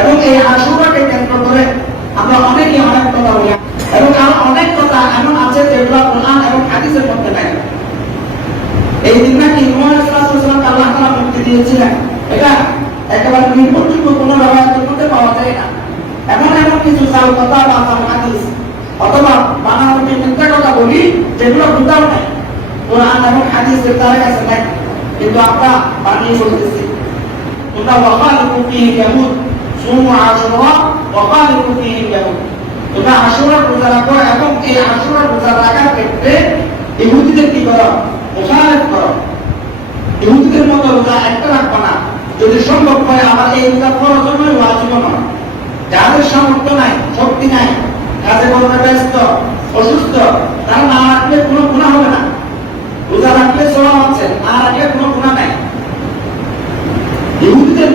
এবং এই আশুরাকে কেন্দ্র করে আমরা অনেকেই অনেক কথা বলি। এবং আরও অনেক কথা এমন আছে যেগুলো কোরআন এবং হাদিসের মধ্যে নাই। এই দিন নাকি ইসলামকে আল্লাহ তালা মুক্তি দিয়েছিলেন। এটা একেবারে নির্ভরযোগ্য কোনো ব্যবহারের মধ্যে পাওয়া যায় না। এমন এমন কিছু চাল কথা বা হাদিস অথবা বানানোকে মিথ্যা কথা বলি, যেগুলো কোথাও নাই। কোরআন এবং হাদিসের তার কাছে নাই। কিন্তু আমরা বানিয়ে বলতেছি তোমরা ওয়াকালিকু ফিহি ইয়াহুদ। রোজা এবং এই রোজা রাখার ক্ষেত্রে কি রোজা একটা না। যদি সম্ভব হয় আমার এই রোজা ফরজ নয় ওয়াজিব নয়। যাদের সামর্থ্য নাই, শক্তি নাই, কাজে কর্মে ব্যস্ত, অসুস্থ, তারা না রাখলে কোনো গুণা হবে না। রোজা রাখলে সব হচ্ছে না রাখলে কোনো গুণা নাই। ইহুদিদের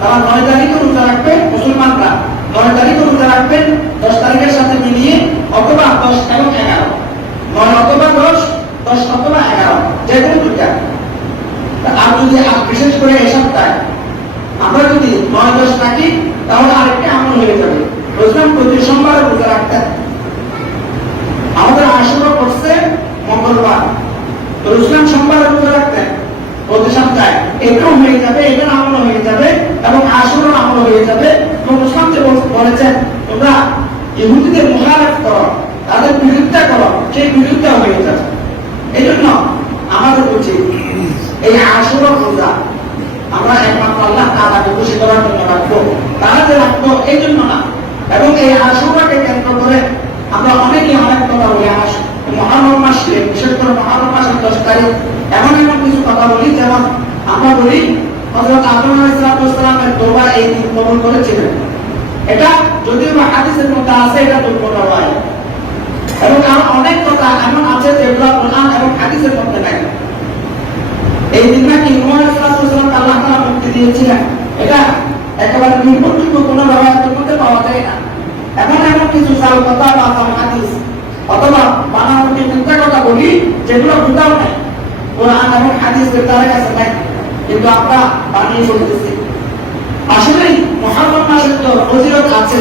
তারা নয় তারিখে রোজা রাখবে মুসলমানরা। নয় তারিখে রোজা রাখবেন, দশ তারিখের সাথে মিলিয়ে অথবা দশ এবং এগারো। নয় অথবা দশ দশ অথবা এগারো, যে কোনো দুইটা। আর যদি বিশেষ করে এই সপ্তাহে আমরা যদি নয়, দশ রাখি, তাহলে আরেকটা আমল হয়ে যাবে। বুঝলাম প্রতি সোমবার রোজা রাখতেন আমাদের আশুরা করছে মঙ্গলবার। তো ইসলাম সোমবার রোজা রাখতেন প্রতি সপ্তাহে। এটাও হয়ে যাবে, এটার আমল হয়ে যাবে, এবং আশুরার আমল হয়ে যাবে। বলেছেন, তোমরা ইহুদিদের মুখালেফ করো, তাদের বিরুদ্ধে করো, সেই বিরুদ্ধে হয়ে যাবে। এই জন্য আমাদের উচিত এই আশুরা রোজা। আমরা একমাত্র আল্লাহ তাআলাকে খুশি করার জন্য রাখব তারা যে রাখব এই জন্য না। এবং এই আশুরাকে কেন্দ্র করে আমরা অনেকেই অনেক কথা বলি আস। মহারম মাসে, বিশেষ করে মহারম মাসের দশ তারিখ, এমন এমন কিছু বলি যেমন আমরা বলি হযরত আদম আলাইহিসসালামের দোয়া এই দিন কবুল করেছিলেন। এটা যদিও বা হাদিসের মধ্যে আছে, এটা দুর্বল হয় এবং আরও অনেক কথা এমন আছে যেগুলো কোরআন এবং হাদিসের মধ্যে নাই। এই দিন নাকি ইসলামকে আল্লাহ তালা মুক্তি দিয়েছিলেন। এটা একেবারে নির্ভরযোগ্য কোনো ব্যবহারের মধ্যে পাওয়া যায় না। এমন এমন কিছু চাল কথা বা হাদিস অথবা মিথ্যা কথা বলি, যেগুলো কোথাও নাই কোরআন হাদিস তারা কাছে নাই কিন্তু আমরা বানিয়ে বলতেছি আসলে মহারম তো ফজিলত আছে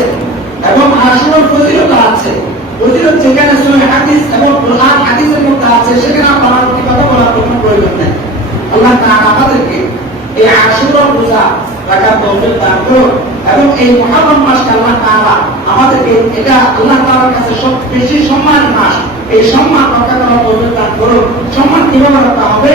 এবং আশুরার ফজিলত আছে। ফজিলত যেখানে সহি হাদিস এবং কোরআন হাদিসের মধ্যে আছে সেখানে আপনার কি কথা বলার কোনো প্রয়োজন নেই আল্লাহ তাআলা আমাদেরকে এই আশুরার রোজা রাখার তৌফিক দান করুন। এবং এই মহারম মাসকে আল্লাহ তাআলা আমাদেরকে এটা আল্লাহ তাআলার কাছে সব বেশি সম্মানের মাস। এই সম্মান রক্ষা করার তৌফিক দান করুন। সম্মান কীভাবে রক্ষা হবে?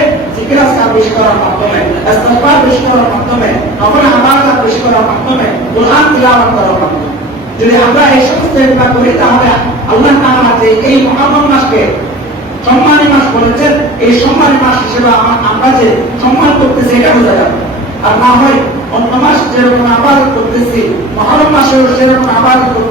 যদি আমরা এই সমস্ত করি তাহলে আল্লাহ তাআলা এই মহারম মাসকে সম্মানী মাস বলেছেন, এই সম্মানী মাস হিসেবে আমরা যে সম্মান করতেছি, এটা বোঝা যাবে। আর না হয় অন্য মাস যেরকম আবার করতেছি মহরম মাসেও সেরকম আবার করতেছি